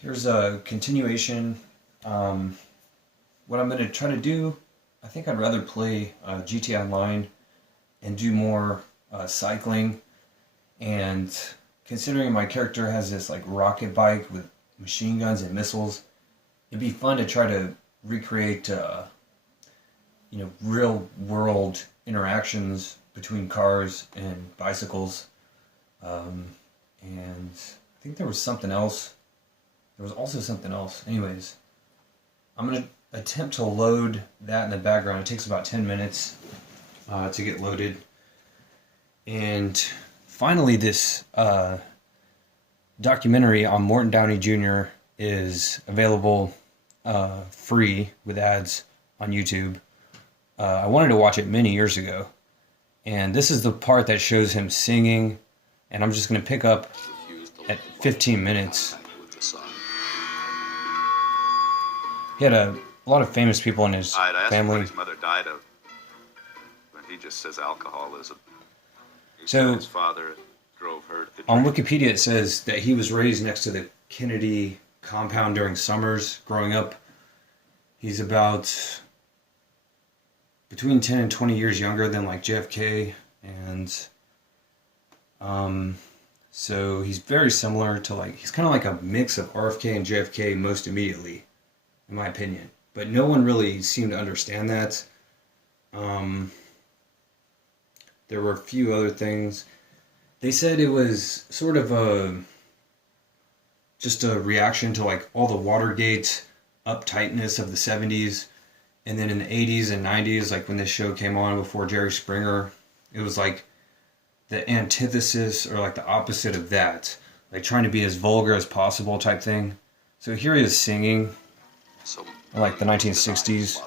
Here's a continuation. What I'm going to try to do, I think I'd rather play GTA Online and do more cycling. And considering my character has this like rocket bike with machine guns and missiles, it'd be fun to try to recreate, real world interactions between cars and bicycles. And I think there was something else. There was also something else. Anyways, I'm going to attempt to load that in the background. It takes about 10 minutes to get loaded. And finally, this documentary on Morton Downey Jr. is available free with ads on YouTube. I wanted to watch it many years ago. And this is the part that shows him singing. And I'm just going to pick up at 15 minutes. He had a lot of famous people in his family. His mother died of, when he just says alcoholism. So his father drove her to on Wikipedia it says that he was raised next to the Kennedy compound during summers growing up. He's about between 10 and 20 years younger than like JFK, and so he's very similar to he's kind of like a mix of RFK and JFK most immediately, in my opinion. But no one really seemed to understand that. There were a few other things. They said it was sort of just a reaction to like all the Watergate uptightness of the 70s. And then in the 80s and 90s, like when this show came on before Jerry Springer, it was like the antithesis or like the opposite of that. Like trying to be as vulgar as possible type thing. So here he is singing in like the 1960s.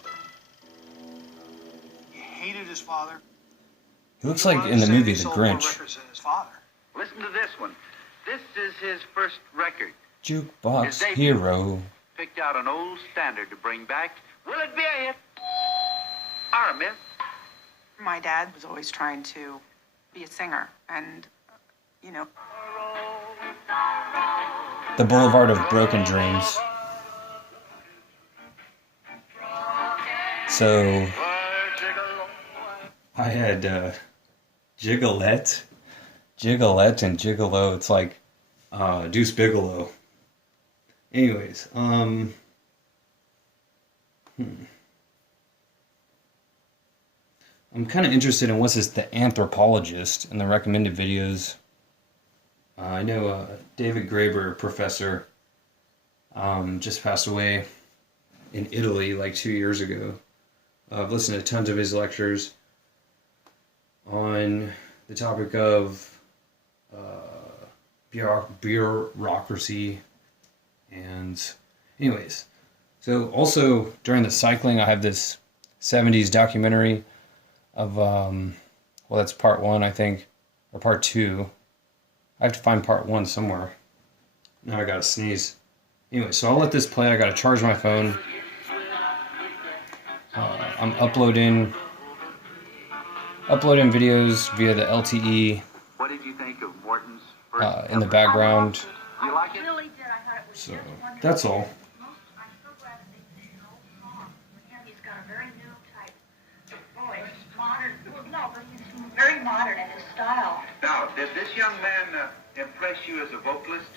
He hated his father. He looks like in the movie The Grinch. Listen to this one. This is his first record. Jukebox Hero. Picked out an old standard to bring back. Will it be a hit? Or a miss? My dad was always trying to be a singer, and, The Boulevard of Broken Dreams. So, I had Gigolette and Gigolo. It's like Deuce Bigelow. Anyways, I'm kind of interested in what's this, The Anthropologist, and the recommended videos. I know David Graeber, professor, just passed away in Italy like 2 years ago. I've listened to tons of his lectures on the topic of bureaucracy. And anyways, so also during the cycling, I have this 70s documentary of, that's part one, I think, or part two. I have to find part one somewhere. Now I gotta sneeze. Anyway, so I'll let this play. I gotta charge my phone. I'm uploading videos via the LTE What did you think of Morton's in the background. You like it? So that's all. Very modern in his style. Now, did this young man impress you as a vocalist?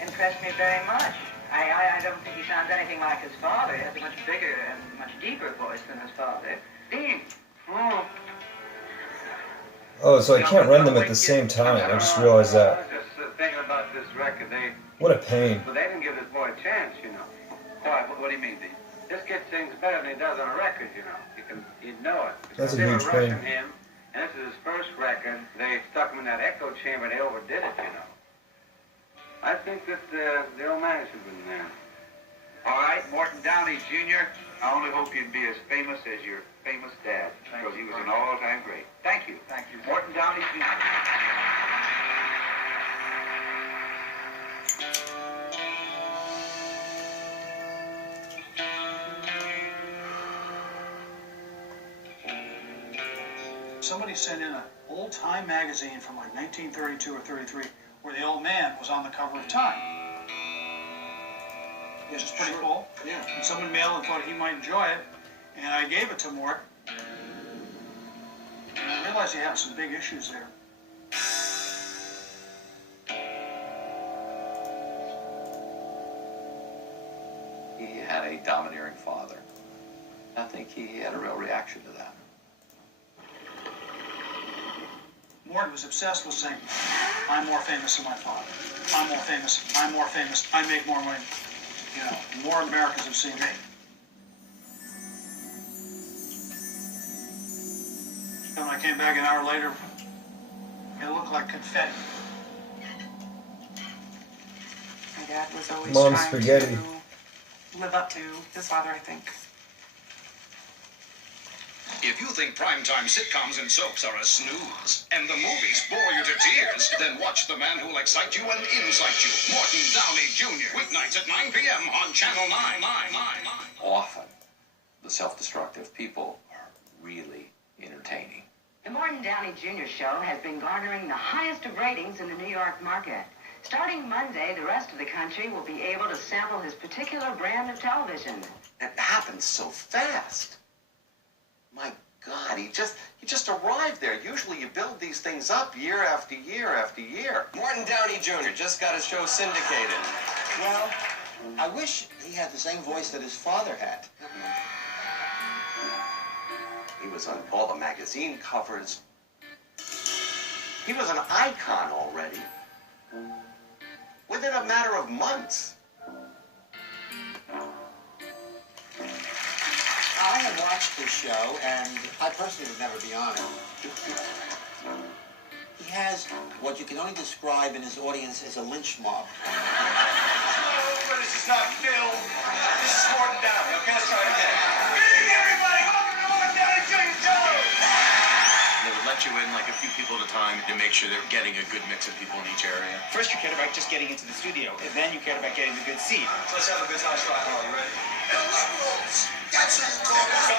Impressed me very much. I don't think he sounds anything like his father. He has a much bigger and much deeper voice than his father. Oh, so I can't run them at the same time. I just realized that. I was just thinking about this record. What a pain. Well, they didn't give this boy a chance, Why? What do you mean? This kid sings better than he does on a record, You'd know it. That's a They were huge pain. rushing him, and this is his first record. They stuck him in that echo chamber. They overdid it, I think that the old man should have been there. All right, Morton Downey Jr., I only hope you'd be as famous as your famous dad, because he was an all-time great. Thank you. Thank you. Morton Downey Jr. Somebody sent in an old-time magazine from like 1932 or 33 where the old man was on the cover of Time. which is pretty cool. Yeah. And someone mailed and thought he might enjoy it, and I gave it to Mort. And I realized he had some big issues there. He had a domineering father. I think he had a real reaction to that. Mort was obsessed with saying, I'm more famous than my father. I'm more famous. I'm more famous. I make more money. You know, more Americans have seen me. And when I came back an hour later, it looked like confetti. My dad was always Mom's trying spaghetti. to live up to his father, I think. If you think primetime sitcoms and soaps are a snooze, and the movies bore you to tears, then watch The Man Who'll Excite You and Incite You. Morton Downey Jr. Weeknights at 9 p.m. on Channel 9. Often, the self-destructive people are really entertaining. The Morton Downey Jr. show has been garnering the highest of ratings in the New York market. Starting Monday, the rest of the country will be able to sample his particular brand of television. It happens so fast. My God, he just arrived there. Usually you build these things up year after year after year. Morton Downey Jr. just got his show syndicated. Well, I wish he had the same voice that his father had. He was on all the magazine covers. He was an icon already. Within a matter of months. I have watched this show, and I personally would never be on it. He has what you can only describe in his audience as a lynch mob. This is not Phil. This is Morton Downey. Okay, let's try it again. Good evening, everybody. Welcome to Morton Downey Jr. Show. They would let you in like a few people at a time to make sure they're getting a good mix of people in each area. First you cared about just getting into the studio, and then you cared about getting the good seat. So let's have a good time rock and roll. You ready? That's what you call it.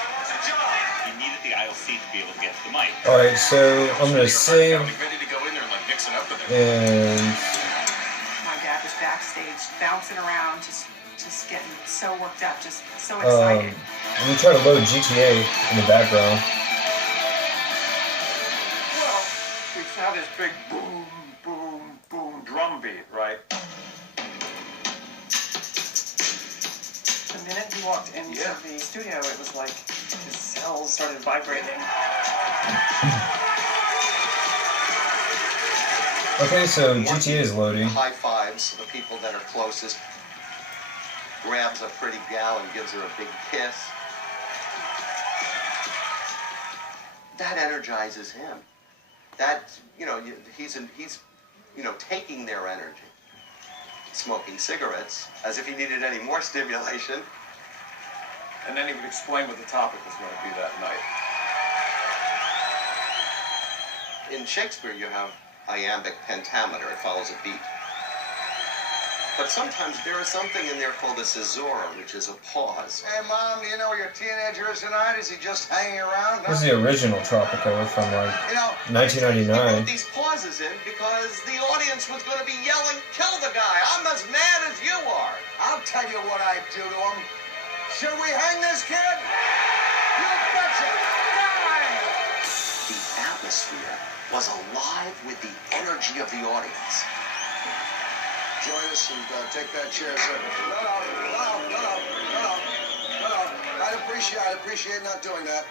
You needed the aisle seat to be able to get to the mic. Alright, so I'm gonna save Ready to go in there and like mix it up with it. and My dad was backstage bouncing around, just getting so worked up, just so excited. let me try to load GTA in the background. Well, we saw this big boom, boom, boom drum beat, right? The minute he walked into the studio, it was like his cells started vibrating. Okay, so GTA is loading. High fives the people that are closest. Grabs a pretty gal and gives her a big kiss. That energizes him. That, he's taking their energy. Smoking cigarettes as if he needed any more stimulation. And then he would explain what the topic was going to be that night. In Shakespeare, you have iambic pentameter. It follows a beat. But sometimes there is something in there called a caesura, which is a pause. Hey, Mom, do you know where your teenager is tonight? Is he just hanging around? This is the original Tropico from like He 1999. put these pauses in because the audience was going to be yelling, "Kill the guy! I'm as mad as you are!" I'll tell you what I'd do to him. Should we hang this kid? You betcha! The atmosphere was alive with the energy of the audience. Join us and take that chair, sir. No. I'd appreciate not doing that.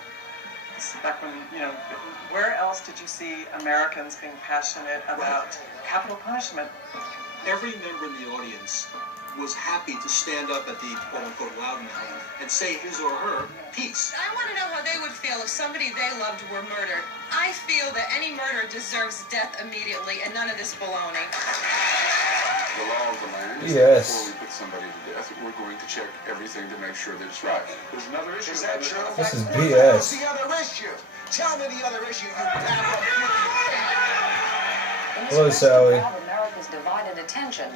Back when, where else did you see Americans being passionate about capital punishment? Every member in the audience was happy to stand up at the quote-unquote loudmouth and say his or her piece. I want to know how they would feel if somebody they loved were murdered. I feel that any murder deserves death immediately and none of this baloney. The law of the land is Yes. that before we put somebody to death, we're going to check everything to make sure that it's right. There's another issue. Is that true? This is What the hell's BS. the other issue? Tell me the other issue, you dapper. Hello, Sally. Of America's divided attention,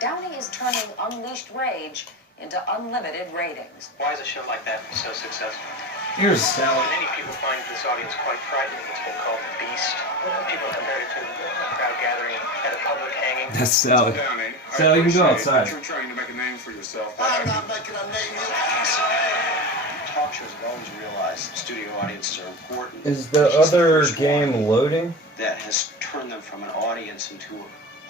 Downey is turning unleashed rage into unlimited ratings. Why is a show like that so successful? Here's Sally. Many people find this audience quite frightening. It's been called the Beast. People compared it to a crowd gathering at a public hanging. That's Sally. Downey So you can go outside. You're trying to make a name for yourself. I'm not making a name, you asshole. Talk shows have always realized studio audiences are important. Is the other game loading? That has turned them from an audience into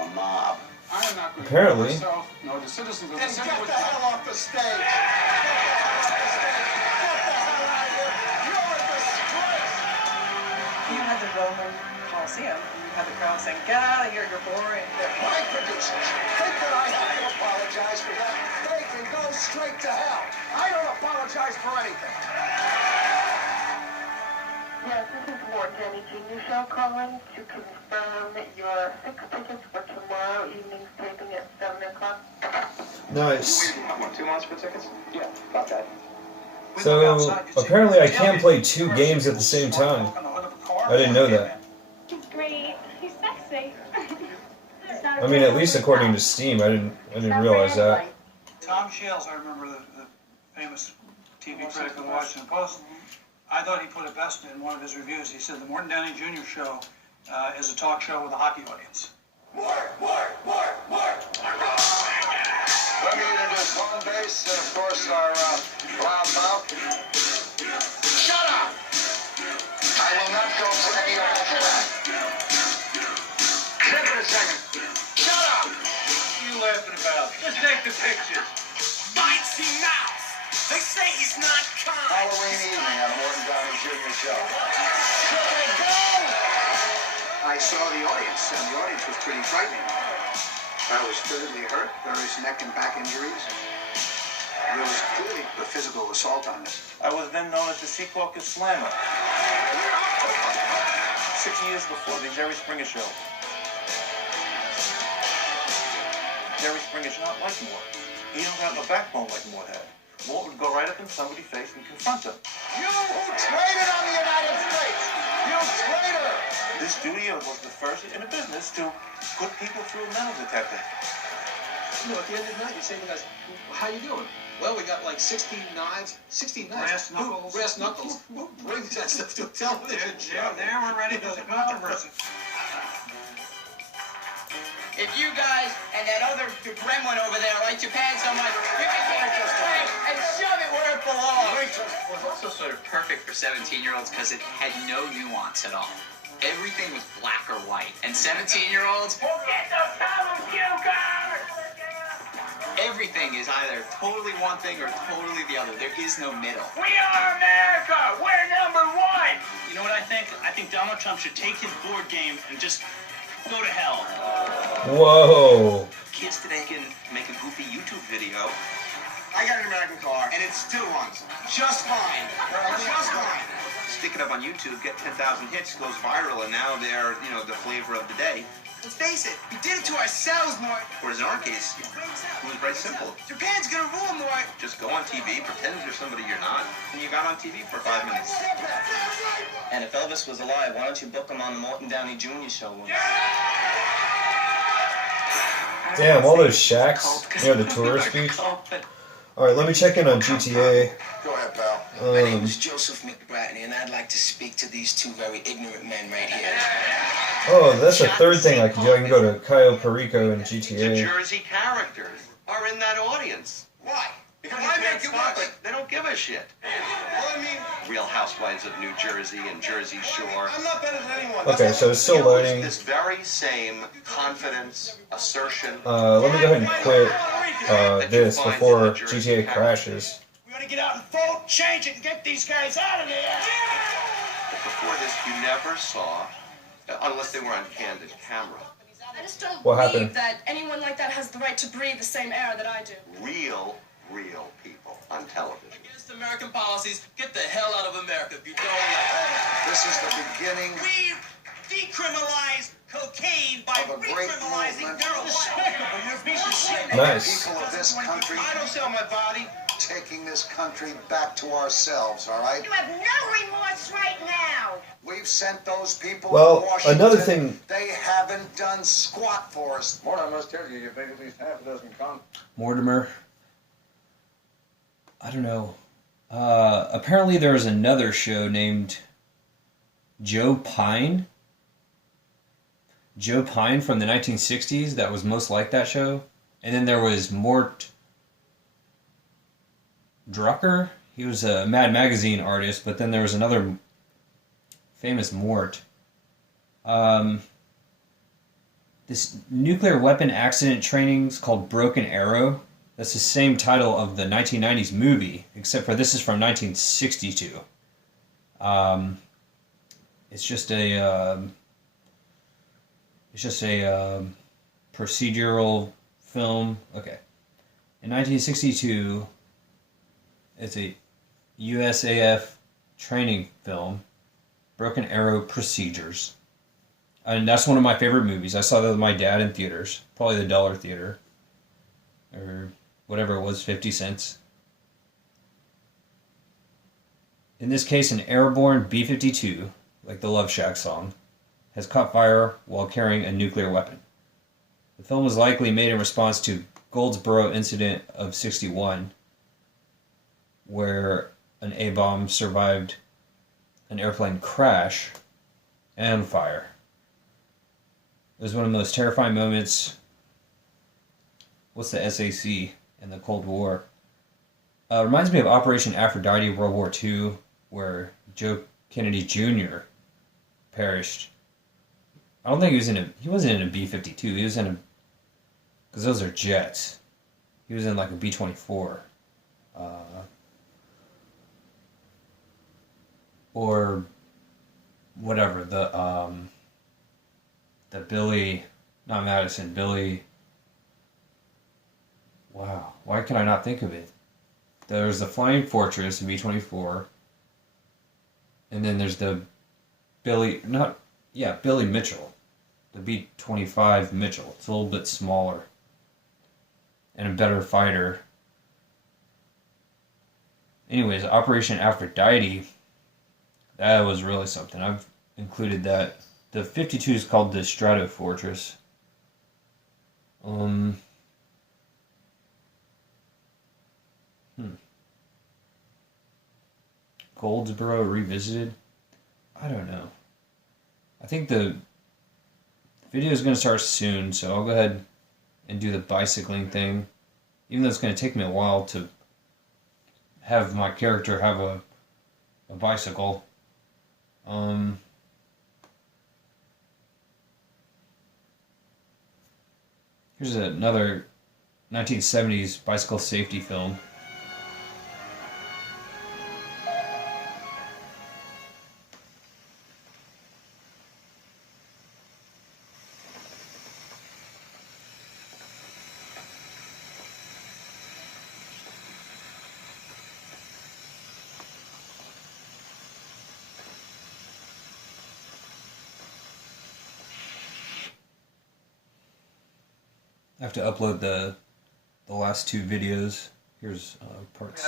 a mob. I am not going Apparently. to myself, nor the citizens of the And city get with the hell off the stage! Get the hell off the stage! Get the hell out of here! You're a disgrace! You had the Roman Coliseum, and you had the crowd saying, "Get out of here, you're boring." They're my producers. Think that I have to apologize for that? They can go straight to hell. I don't apologize for anything. Yes, this is Morton Downey Jr. Show calling to confirm your 6 tickets for tomorrow evening's taping at 7 o'clock. Nice. What, 2 months for tickets? Yeah, about that. So apparently I can play 2 games at the same time. I didn't know that. He's great. He's sexy. I mean, at least according to Steam, I didn't realize that. Tom Shales, I remember the famous TV critic of the Washington Post. I thought he put it best in one of his reviews. He said the Morton Downey Jr. Show is a talk show with a hockey audience. Mort! Let me introduce home base and, of course, our loud mouth. Shut up! I will not go for any of that. Give it a second. Shut up! What are you laughing about? Just take the pictures. Bites mouth. They say he's not kind. Halloween evening on the Morton Downey Jr. Show. I saw the audience, and the audience was pretty frightening. I was physically hurt, various neck and back injuries. There was clearly a physical assault on us. I was then known as the Secaucus Slammer. 6 years before the Jerry Springer Show. Jerry Springer's not like Mort. He don't got no backbone like Mort had. Mort would go right up in somebody's face and confront them. You who traded on the United States! You traitor! This studio was the first in the business to put people through a metal detector. You know, at the end of the night, you're saying to guys, how you doing? Well, we got like 16 knives. 16 knives? Brass knuckles. Brass knuckles. Who brings that stuff to a television show? Yeah, there we're ready for the controversy. If you guys and that other gremlin over there like Japan so much, you can take this thing and shove it where it belongs. It was also sort of perfect for 17-year-olds because it had no nuance at all. Everything was black or white. And 17-year-olds, We'll get the problem, you guys! everything is either totally one thing or totally the other. There is no middle. We are America! We're number one! You know what I think? I think Donald Trump should take his board game and just go to hell. Whoa. Kids today can make a goofy YouTube video. I got an American car, and it still runs just fine. Just fine. Stick it up on YouTube, get 10,000 hits, goes viral, and now they're, the flavor of the day. Let's face it, we did it to ourselves, Mort. Whereas in our case, it was very simple. Japan's gonna rule, Mort. Just go on TV, pretend you're somebody you're not, and you got on TV for 5 minutes. And if Elvis was alive, why don't you book him on the Morton Downey Jr. show once? Damn, all those shacks near the tourist beach. Alright, let me check in on GTA. Go ahead, pal. My name is Joseph McBratney, and I'd like to speak to these two very ignorant men right here. Oh, that's a third thing I can do. I can go to Cayo Perico in The GTA. Jersey characters are in that audience. Why? Because Why make it worse? They don't give a shit. Well, I mean, Real Housewives of New Jersey and Jersey Shore. I'm not better than anyone. Okay, so it's still loading. This very same confidence, assertion. Let me go ahead and quit this before GTA crashes. We gotta get out and vote, change it, and get these guys out of there! But before this, you never saw, unless they were on candid camera, I just don't What believe happened? that anyone like that has the right to breathe the same air that I do. real people on television. Against American policies, get the hell out of America if you don't like it. This is the beginning We decriminalize cocaine by of a great recriminalizing movement. marijuana. You're a piece of shit. Nice. People of this country I don't sell my body. taking this country back to ourselves, all right? You have no remorse right now. We've sent those people Well, to Washington. another thing- They haven't done squat for us. Mort, I must tell you, you've made at least half a dozen comments. Mortimer. I don't know. Apparently there was another show named Joe Pine. Joe Pine from the 1960s that was most like that show. And then there was Mort Drucker. He was a Mad Magazine artist, but then there was another famous Mort. This nuclear weapon accident training is called Broken Arrow. That's the same title of the 1990s movie, except for this is from 1962. It's just a procedural film. Okay, in 1962, it's a USAF training film, Broken Arrow Procedures. And that's one of my favorite movies. I saw that with my dad in theaters, probably the Dollar Theater, or whatever it was, 50 cents. In this case, an airborne B-52, like the Love Shack song, has caught fire while carrying a nuclear weapon. The film was likely made in response to Goldsboro incident of 61, where an A-bomb survived an airplane crash and fire. It was one of the most terrifying moments. What's the SAC in the Cold War? Reminds me of Operation Aphrodite, World War II, where Joe Kennedy Jr. perished. I don't think he wasn't in a B-52. He was in a, because those are jets. He was in like a B-24. Or whatever, the Billy, not Madison, Billy, wow, why can I not think of it? There's the Flying Fortress, B-24, and then there's the Billy Mitchell, the B-25 Mitchell. It's a little bit smaller and a better fighter. Anyways, Operation Aphrodite, that was really something. I've included that. The 52 is called the Strato Fortress. Goldsboro Revisited? I don't know. I think the video is going to start soon, so I'll go ahead and do the bicycling thing. Even though it's going to take me a while to have my character have a bicycle. Here's another 1970s bicycle safety film. I have to upload the last two videos. Here's part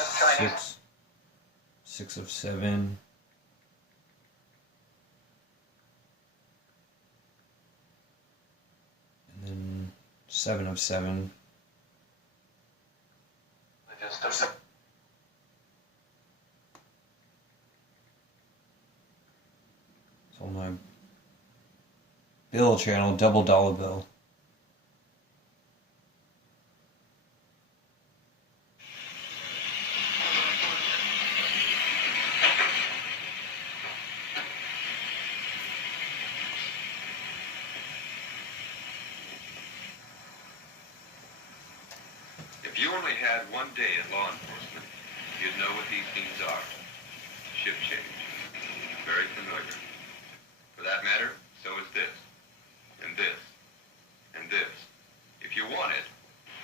6 of 7. And then 7 of 7. It's on my Bill channel, Double Dollar Bill. If you only had one day in law enforcement, you'd know what these scenes are. Shift change. Very familiar. For that matter, so is this. And this. And this. If you wanted,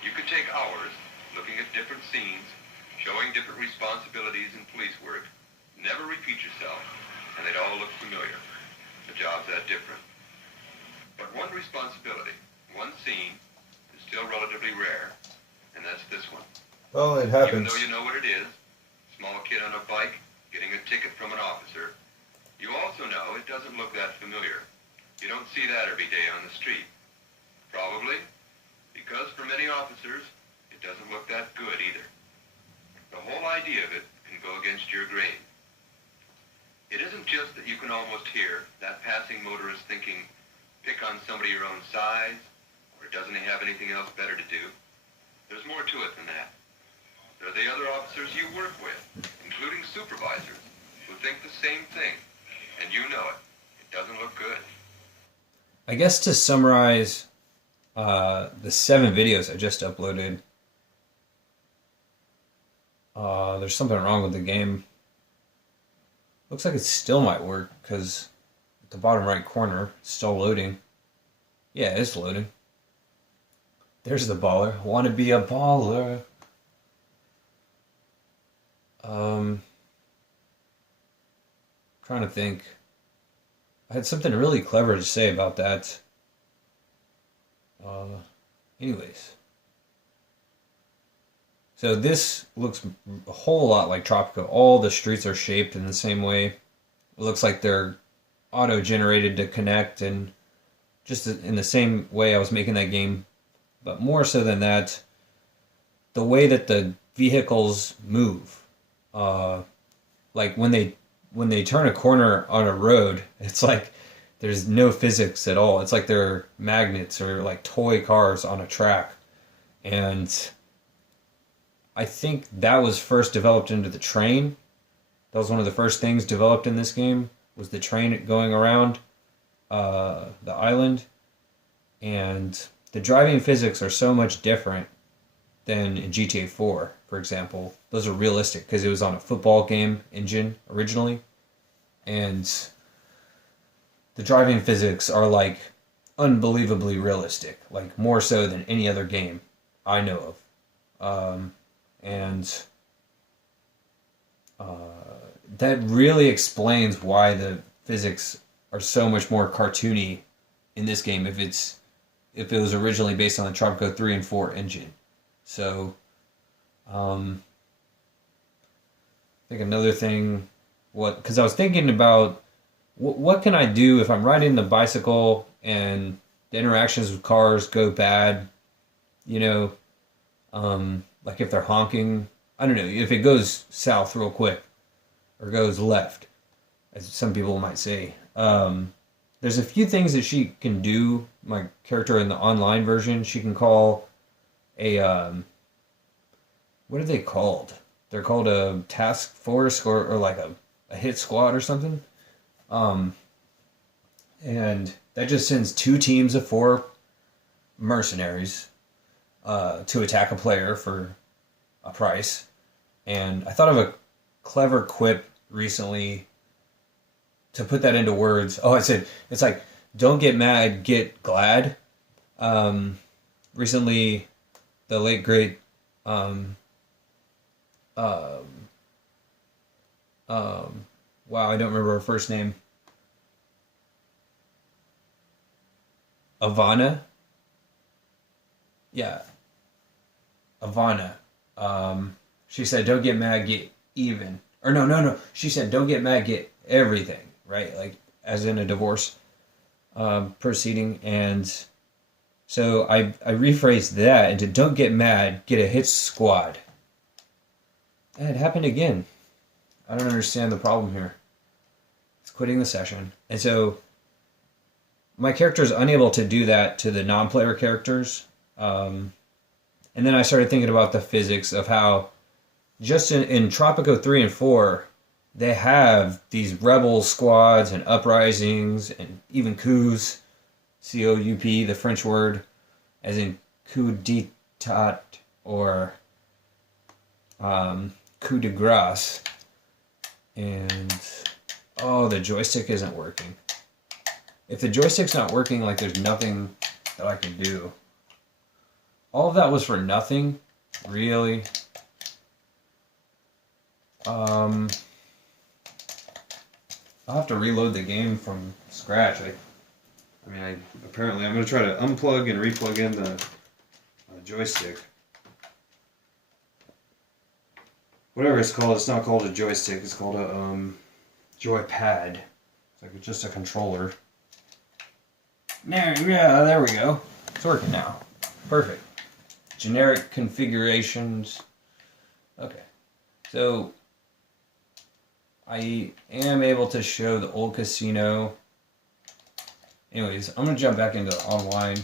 you could take hours looking at different scenes, showing different responsibilities in police work, never repeat yourself, and they'd all look familiar. The job's that different. But one responsibility, one scene, is still relatively rare. And that's this one. Well, it Even happens. though you know what it is, small kid on a bike, getting a ticket from an officer, you also know it doesn't look that familiar. You don't see that every day on the street. Probably because for many officers, it doesn't look that good either. The whole idea of it can go against your grain. It isn't just that you can almost hear that passing motorist thinking, pick on somebody your own size, or doesn't he have anything else better to do? There's more to it than that. There are the other officers you work with, including supervisors, who think the same thing. And you know it. It doesn't look good. I guess to summarize the 7 videos I just uploaded, there's something wrong with the game. Looks like it still might work, because at the bottom right corner, it's still loading. Yeah, it's loading. There's the baller. Want to be a baller. Trying to think. I had something really clever to say about that. Anyways. So this looks a whole lot like Tropico. All the streets are shaped in the same way. It looks like they're auto-generated to connect, and just in the same way I was making that game. But more so than that, the way that the vehicles move. Like when they turn a corner on a road, it's like there's no physics at all. It's like they're magnets or like toy cars on a track. And I think that was first developed into the train. That was one of the first things developed in this game, was the train going around the island. And the driving physics are so much different than in GTA 4, for example. Those are realistic because it was on a football game engine originally. And the driving physics are like unbelievably realistic, like more so than any other game I know of. That really explains why the physics are so much more cartoony in this game if it was originally based on the Tropico 3 and 4 engine. So, I think another thing, because I was thinking about what can I do if I'm riding the bicycle and the interactions with cars go bad, you know, like if they're honking, I don't know, if it goes south real quick or goes left, as some people might say. There's a few things that she can do. My character in the online version, she can call a, what are they called? They're called a task force or like a hit squad or something. And that just sends 2 teams of 4 mercenaries to attack a player for a price. And I thought of a clever quip recently to put that into words. Oh, I said, it's like, don't get mad, get glad. Recently, the late great wow, I don't remember her first name. Ivana? Yeah. Ivana. She said, don't get mad, get even. Or no. She said, don't get mad, get everything. Right? Like, as in a divorce proceeding. And so I rephrased that into don't get mad, get a hit squad. And it happened again. I don't understand the problem here. It's quitting the session. And so my character is unable to do that to the non-player characters. And then I started thinking about the physics of how just in Tropico 3 and 4, they have these rebel squads and uprisings and even coups, C-O-U-P, the French word, as in coup d'état or coup de grace. And, oh, the joystick isn't working. If the joystick's not working, like, there's nothing that I can do. All of that was for nothing, really. I'll have to reload the game from scratch. Apparently I'm going to try to unplug and replug in the joystick. Whatever it's called, it's not called a joystick, it's called a joypad. It's like just a controller. Yeah, there we go. It's working now. Perfect. Generic configurations. Okay. So I am able to show the old casino. Anyways, I'm going to jump back into online.